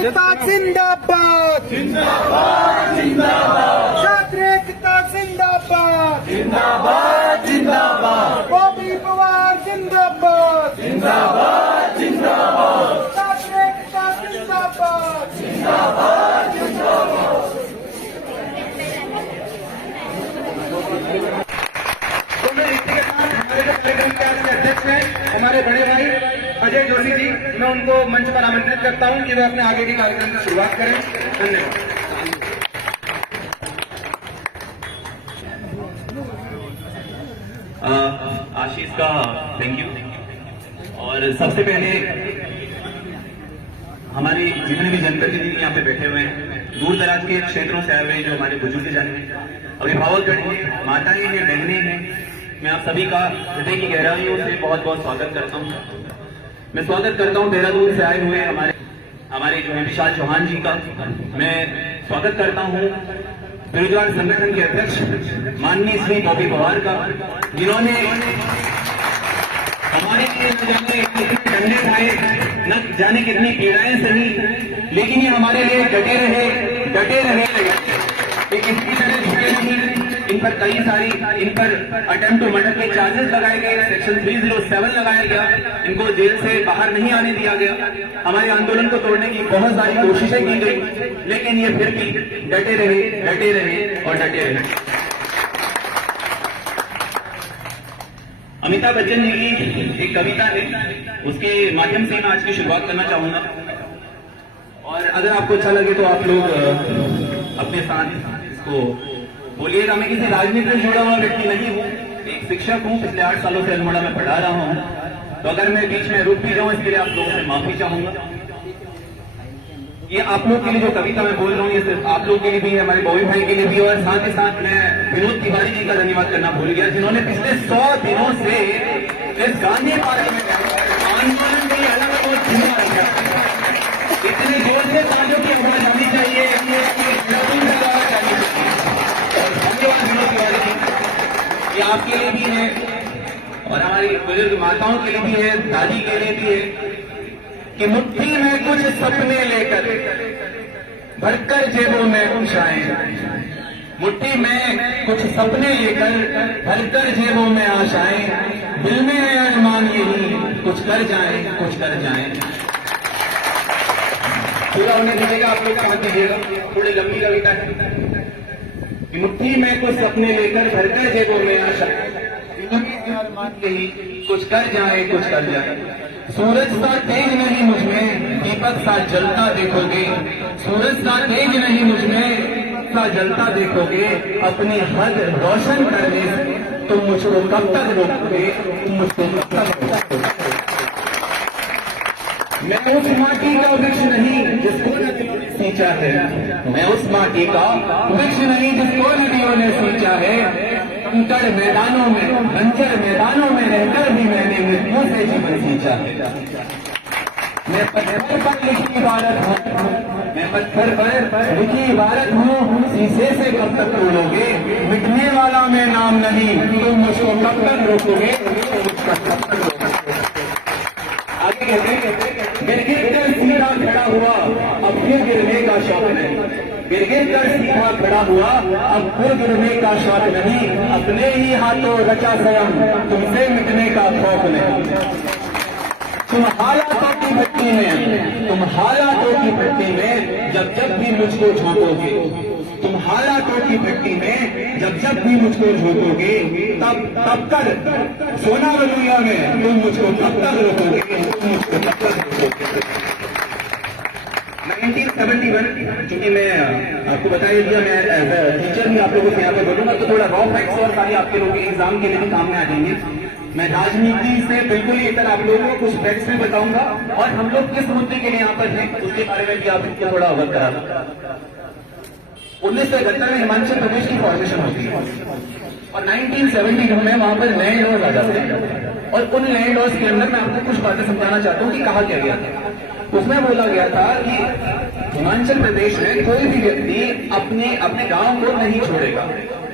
एकता जिंदाबाद, जिंदाबाद जिंदाबाद, छात्र एकता जिंदाबाद, जिंदाबाद जिंदाबाद, बॉबी पवार जिंदाबाद, जिंदाबाद जिंदाबाद, छात्र एकता जिंदाबाद, जिंदाबाद जिंदाबाद। तो मैं इसी के साथ हमारे जो कार्यक्रम के अध्यक्ष हैं हमारे बड़े भाई अजय जोशी जी, मैं उनको मंच पर आमंत्रित करता हूं कि वे अपने आगे के कार्यक्रम की शुरुआत करें। धन्यवाद। आशीष का थैंक यू। और सबसे पहले हमारे जितने भी जनप्रतिनिधि यहाँ पे बैठे हुए हैं, दूर दराज के क्षेत्रों से आए हुए हैं, जो हमारे बुजुर्ग जन हैं, अभिभावकगण हैं, माताएं हैं, बहनें हैं, मैं आप सभी का हृदय की गहराइयों से बहुत बहुत स्वागत करता हूँ। मैं स्वागत करता हूँ देहरादून से आए हुए हमारे जो है विशाल चौहान जी का। मैं स्वागत करता हूँ बेरोजगार संगठन के अध्यक्ष माननीय श्री बॉबी पवार का, जिन्होंने हमारे लिए न जाने कितने डंडे खाए, न जाने कितनी पीड़ाएं सही, लेकिन ये हमारे लिए डटे रहे। एक इसकी तरह झुके नहीं। इन पर कई सारी अटेम्प्ट टू मर्डर के चार्जेस लगाए गए, सेक्शन 307 लगाया गया, इनको जेल से बाहर नहीं आने दिया गया। हमारे आंदोलन को तोड़ने की बहुत सारी कोशिशें की गई, लेकिन ये फिर भी डटे रहे। अमिताभ बच्चन जी की एक कविता है, उसके माध्यम से मैं आज की शुरुआत करना चाहूंगा। और अगर आपको अच्छा लगे तो आप लोग अपने साथ इसको बोलिएगा। मैं किसी राजनीति से जुड़ा हुआ व्यक्ति नहीं हूँ, एक शिक्षक हूँ, पिछले 8 सालों से अल्मोड़ा में पढ़ा रहा हूँ, तो अगर मैं बीच में रुक भी जाऊँ इसके लिए आप लोगों से माफी चाहूंगा। ये आप लोग के लिए जो कविता मैं बोल रहा हूँ, ये सिर्फ आप लोग के लिए भी है, हमारे बॉबी भाई के लिए भी, और साथ ही साथ मैं विनोद तिवारी जी का धन्यवाद करना भूल गया, जिन्होंने पिछले 100 दिनों से इस गांधी पार्क में आंदोलन के लिए अलग अलग धुआं रखा। इतने जोर से तालियों की आवाज आनी चाहिए, ये आपके लिए भी है और हमारी बुजुर्ग माताओं के लिए भी है, दादी के लिए भी है, कि मुट्ठी में कुछ सपने लेकर भरकर जेबों में आशाएं, मुट्ठी में कुछ सपने लेकर भरकर जेबों में आशाएं, दिल में है अरमान यही कुछ कर जाएं। पूरा होने दीजिएगा, आप लोग समझ दीजिएगा, थोड़ी लंबी कविता है। मुट्ठी में कुछ सपने लेकर भरकर जेबों में आशाएं, यही कुछ कर जाए। सूरज सा तेज नहीं मुझमें, दीपक सा जलता देखोगे, सूरज सा तेज नहीं मुझमें सा जलता देखोगे, अपनी हद रोशन करने से तुम मुझको कब तक रोकोगे, मैं उस माटी का वृक्ष नहीं जिसको नदियों ने सींचा है, मैं उस माटी का वृक्ष नहीं जिसको नदियों ने सींचा है। कंकड़ मैदानों में, बंजर मैदानों में रहकर भी मैंने मृत्यु से जीवन सींचा है। मैं पत्थर पर लिखी इबारत हूँ, शीशे से कब तक तोड़ोगे, मिटने वाला मैं नाम नहीं, तुम मुझको कब तक रोकोगे। आगे कहते गिर कर सीधा खड़ा हुआ, अब फिर गिरने का शौक नहीं, गिर कर सीधा खड़ा हुआ, अब फिर गिरने का शौक नहीं, अपने ही हाथों रचा स्वयं, तुमसे मिटने का खौफ नहीं। तुम हालातों की भट्टी में जब भी मुझको झोंकोगे, तुम हालातों की भट्टी में जब भी मुझको झोंकोगे, तब तक सोना बलुइया में तुम मुझको कब तक रोकोगे। 1971, क्योंकि मैं आपको बता ही दिया, मैं एज ए टीचर भी आप लोगों से यहाँ पे बोलूंगा, तो थोड़ा रॉ फैक्ट्स और सारी आपके लोगों के एग्जाम के लिए भी काम में आ जाएंगे। मैं राजनीति से बिल्कुल लेकर आप लोगों को कुछ फैक्ट्स भी बताऊंगा, और हम लोग किस मुद्दे के लिए यहाँ पर हैं उसके बारे में भी आपको थोड़ा अवगत करा दूंगा। 1971 में हिमाचल प्रदेश की फॉर्मेशन होती है और 1972 में वहां पर नए लॉज आ जाते हैं, और उन नए लॉज के अंदर मैं आपको कुछ बातें समझाना चाहता हूँ कि कहा क्या गया था। उसमें बोला गया था कि हिमाचल प्रदेश में कोई भी व्यक्ति अपने गांव को नहीं छोड़ेगा,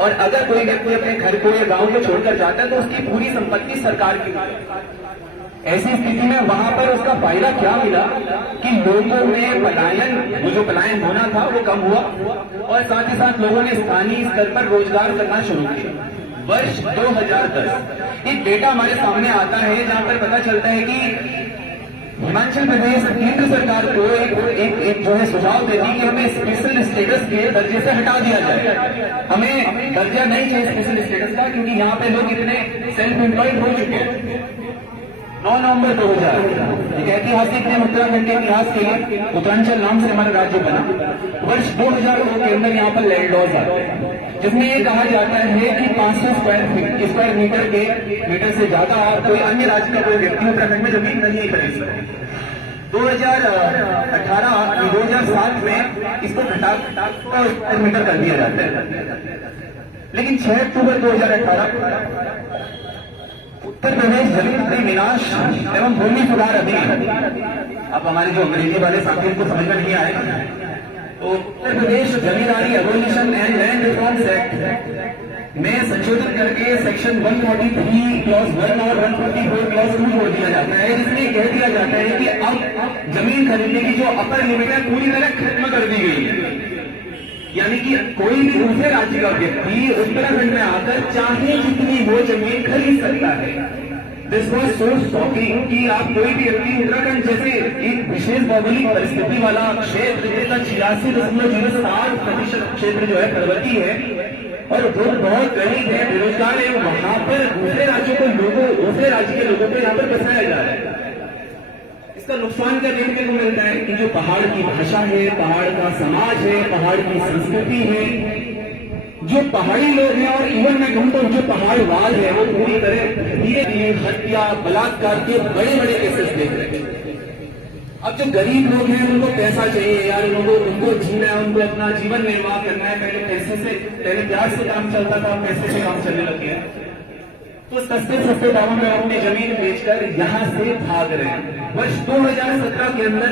और अगर कोई व्यक्ति अपने घर को या गांव को छोड़कर जाता है तो उसकी पूरी संपत्ति सरकार की। ऐसी स्थिति में वहां पर उसका फायदा क्या मिला कि लोगों में पलायन, वो जो पलायन होना था वो कम हुआ और साथ ही साथ लोगों ने स्थानीय स्तर पर रोजगार करना शुरू किया। वर्ष 2010 एक डेटा हमारे सामने आता है जहां पर पता चलता है कि हिमाचल प्रदेश केंद्र सरकार को एक जो है सुझाव देती है कि हमें स्पेशल स्टेटस के दर्जे से हटा दिया जाए। हमें दर्जा नहीं चाहिए स्पेशल स्टेटस का, क्योंकि यहाँ पे लोग इतने सेल्फ एम्प्लॉयड हो चुके हैं। 9 नवंबर 2000 एक ऐतिहासिक दिन उत्तराखंड के इतिहास के लिए, उत्तरांचल नाम से हमारा राज्य बना। वर्ष 2002 के अंदर यहाँ पर लैंड लॉज आते हैं, जिसमें ये कहा जाता है कि 500 स्क्वायर मीटर से ज्यादा कोई अन्य राज्य का कोई व्यक्ति उत्तराखंड में जमीन नहीं खरीद सकता। 2007 में इसको घटा स्क्वायर मीटर कर दिया जाता है। लेकिन 6 अक्टूबर 2018 उत्तर प्रदेश जमीन विनाश एवं भूमि सुधार अधिनियम, अब हमारे जो अंग्रेजी वाले साथियों को समझ में नहीं आएगा, तो Uttar Pradesh zamindari abolition and land reforms act में संशोधन करके सेक्शन 143 क्लॉज 1 और 144 क्लॉज 2 जोड़ दिया जाता है, जिसमें कह दिया जाता है कि अब जमीन खरीदने की जो अपर लिमिट है पूरी तरह खत्म कर दी गई है। यानी कि कोई भी दूसरे राज्य का व्यक्ति उत्तराखंड में आकर चाहे जितनी वो जमीन खरीद सकता है। दिस वॉज सो शॉकिंग कि आप कोई भी व्यक्ति उत्तराखंड जैसे एक विशेष भौगोलिक परिस्थिति वाला क्षेत्र जिसका 86.07% क्षेत्र जो है पर्वतीय है और लोग बहुत गरीब है, बेरोजगार है, वहां पर दूसरे राज्यों को दूसरे राज्य के लोगों को यहाँ पर बसाया जा रहा है। इसका नुकसान क्या देखने को मिलता है कि जो पहाड़ की भाषा है, पहाड़ का समाज है, पहाड़ की संस्कृति है, जो पहाड़ी लोग हैं और इवन मैं कहूं तो जो पहाड़वाद है वो पूरी तरह धीरे धीरे हत्या बलात्कार के बड़े बड़े केसेस देख रहे हैं। अब जो गरीब लोग हैं उनको पैसा चाहिए यार, उनको जीना है, उनको अपना जीवन निर्वाह करना है। पहले प्यार से काम चलता था, पैसे से काम चलने लग गया, तो सस्ते दामों में अपनी जमीन बेचकर यहां से भाग रहे हैं। वर्ष 2017 के अंदर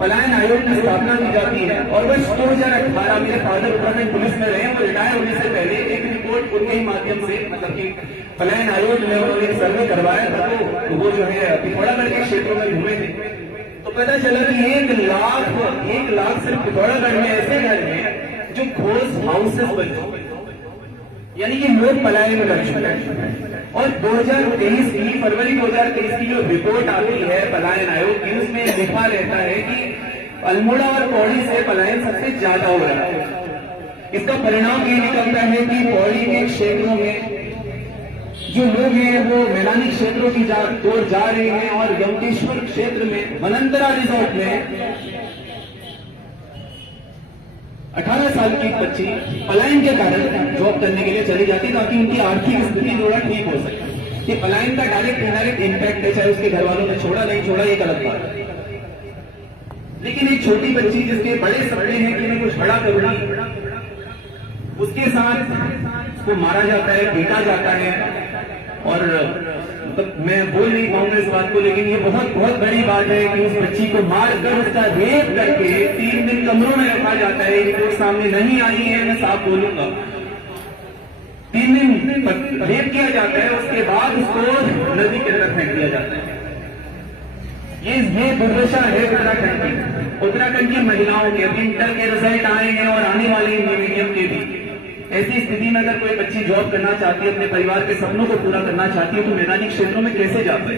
पलायन आयोग की स्थापना की जाती है और वर्ष 2018 मेरे फादर उत्तराखंड पुलिस में रहे और रिटायर होने से पहले एक रिपोर्ट उनके ही माध्यम से, मतलब कि पलायन आयोग ने उन्होंने सर्वे करवाया था, तो वो जो है पिथौरागढ़ के क्षेत्रों में घूमे थे, तो पता चला कि 1 लाख सिर्फ पिथौरागढ़ में ऐसे घर हैं जो घोस्ट हाउसेस बन चुके, यानी कि लोग पलायन में कर चुके हैं। और 2023 की फरवरी 2023 की जो रिपोर्ट आती है पलायन आयोग की, उसमें लिखा रहता है कि अल्मोड़ा और पौड़ी से पलायन सबसे ज्यादा हो रहा है। इसका परिणाम ये निकलता है कि पौड़ी के क्षेत्रों में जो लोग हैं वो मैदानी क्षेत्रों की ओर जा रहे हैं और यमकेश्वर क्षेत्र में वनंतरा रिजॉर्ट में 18 साल की बच्ची पलायन के कारण जॉब करने के लिए चली जाती है ताकि उनकी आर्थिक स्थिति थोड़ा ठीक हो सके। ये पलायन का डायरेक्ट इनडायरेक्ट इम्पैक्ट है, चाहे उसके घर वालों ने छोड़ा नहीं छोड़ा ये गलत बात है। लेकिन एक छोटी बच्ची जिसके बड़े सपने हैं कि मैं कुछ बड़ा करूंगी, उसके साथ उसको मारा जाता है, पीटा जाता है और मैं बोल नहीं पाऊंगा इस बात को, लेकिन ये बहुत बड़ी बात है कि उस बच्ची को मारकर उसका रेप करके 3 दिन कमरों में रखा जाता है। रिपोर्ट सामने नहीं आई है, मैं साफ बोलूंगा। 3 दिन रेप किया जाता है, उसके बाद उसको नदी के अंदर फेंक दिया जाता है। ये दुर्दशा है उत्तराखंड की महिलाओं के। अभी इंटर के रिजल्ट आए हैं और आने वाले मीडियम के भी। ऐसी स्थिति में अगर कोई बच्ची जॉब करना चाहती है, अपने परिवार के सपनों को पूरा करना चाहती है, तो मैदानी क्षेत्रों में कैसे जा पाए?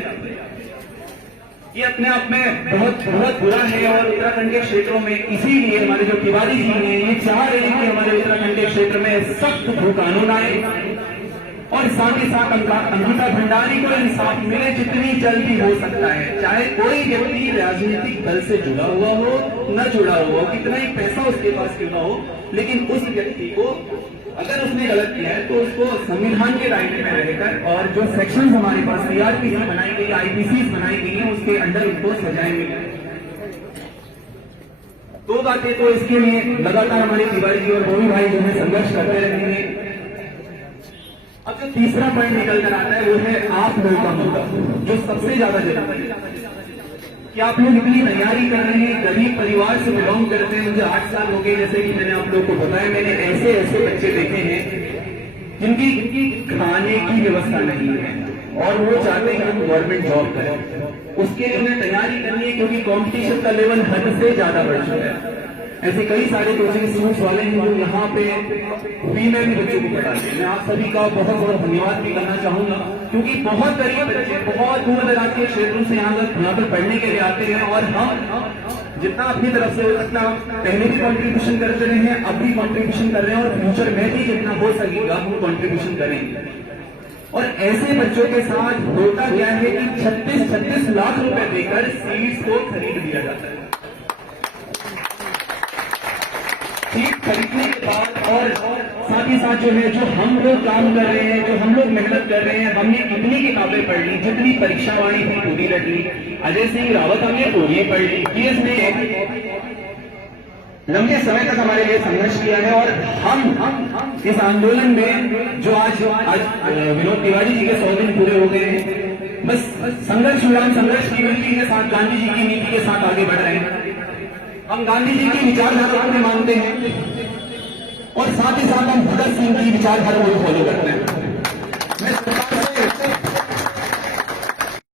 ये अपने आप में बहुत बुरा है। और उत्तराखंड के क्षेत्रों में इसीलिए हमारे जो तिवारी जी हैं ये चाह रहे हैं कि हमारे उत्तराखंड के क्षेत्र में सख्त भू कानून आए और साथ ही साथ अंकिता भंडारी को इंसाफ मिले जितनी जल्दी हो सकता है। चाहे कोई व्यक्ति राजनीतिक दल से जुड़ा हुआ हो, न जुड़ा हुआ हो, कितना ही पैसा उसके पास क्यों न हो, लेकिन उस व्यक्ति को अगर उसने गलत किया है तो उसको संविधान के दायरे में रहकर और जो सेक्शन हमारे पास सीआरपीसी बनाई गई, आईपीसी बनाई गई है, उसके अंडर उनको सजाएं मिले। 2 बातें तो इसके लिए लगातार हमारे तिवारी जी और मोदी भाई जो है संघर्ष करते रहेंगे। अब जो तीसरा पॉइंट निकल कर आता है वो है आप लोगों का मुद्दा, जो सबसे ज्यादा जरूरी है कि आप लोग इतनी तैयारी कर रहे हैं, गरीब परिवार से बिलोंग करते हैं। मुझे 8 साल हो गए, जैसे कि मैंने आप लोगों को बताया, मैंने ऐसे बच्चे देखे हैं जिनकी खाने की व्यवस्था नहीं है, और वो चाहते हैं कि हम गवर्नमेंट जॉब करें। उसके लिए उन्हें तैयारी करनी है क्योंकि कंपटीशन का लेवल हद से ज्यादा बढ़ चुका है। ऐसे कई सारे कोचिंग इंस्टीट्यूट वाले हैं जो यहाँ पे फ्री में भी बच्चों को पढ़ाते हैं। मैं आप सभी का बहुत बहुत धन्यवाद भी करना चाहूंगा क्योंकि बहुत गरीब बच्चे बहुत दूर दराज के क्षेत्रों से यहाँ पर पढ़ने के लिए आते हैं और हम जितना अपनी तरफ से हो सकता पहले भी कंट्रीब्यूशन करते रहे हैं, अब भी कंट्रीब्यूशन कर रहे हैं और फ्यूचर में भी जितना हो सकेगा हम कंट्रीब्यूशन करेंगे। और ऐसे बच्चों के साथ होता क्या है कि 36 लाख रुपए देकर सीट्स को खरीद लिया जाता है। सीट खरीदने के बाद और साथ ही साथ जो है जो हम लोग काम कर रहे हैं, जो हम लोग मेहनत कर रहे हैं, हमने इतनी किताबें पढ़ ली, जितनी परीक्षा वाणी थी पूरी रट ली, अजय सिंह रावत हमने पूरी पढ़ ली, केस में लंबे समय तक हमारे लिए संघर्ष किया है। और हम इस आंदोलन में जो आज विनोद तिवारी जी के 100 दिन पूरे हो गए हैं, बस संघर्ष की नीति के साथ, गांधी जी की नीति के साथ आगे बढ़ रहे हैं। हम गांधी जी की विचारधारा को मानते हैं और साथ ही साथ हम भगत सिंह की विचारधारा को फॉलो करते हैं।